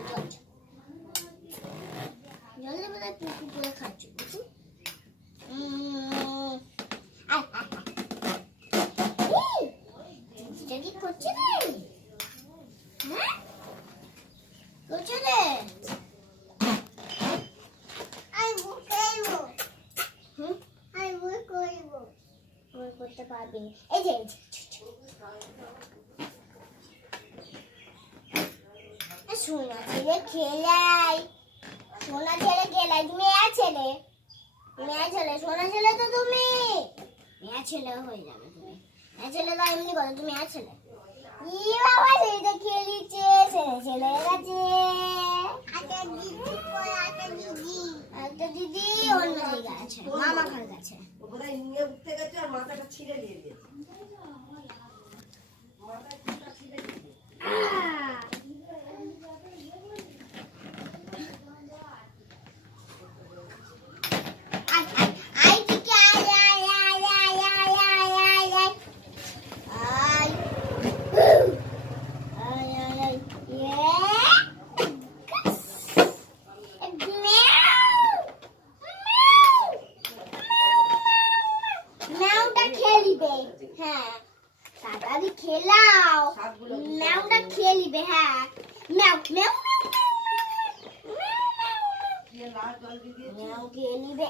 জল জলে বলে টুকু করে খাচ্ছি বুঝু এটা কি করছে রে হ্যাঁ করছে রে করতে পারবি এই যে সোনা ছেলে খেলাই সোনা ছেলে খেলাই মেয়ে ছেলে সোনা ছেলে তো তুমি মেয়ে ছেলে হয়ে যাবে তুমি মেয়ে ছেলে তো এমনি বলো তুমি মেয়ে ছেলে ই বাবা সেইটা খেলিছে ছেলে গেছে একটা দিদি অন্য জায়গায় আছে মামা খার কাছে বোধহয় নিয়ে উঠতে গেছে আর মাথাটা ছিঁড়ে দিয়ে দিয়েছে হ্যাঁ তাড়াতাড়ি খেলাও ম্যাওটা খেলিবে হ্যাঁ ম্যাও ম্যাও ম্যাও খেলিবে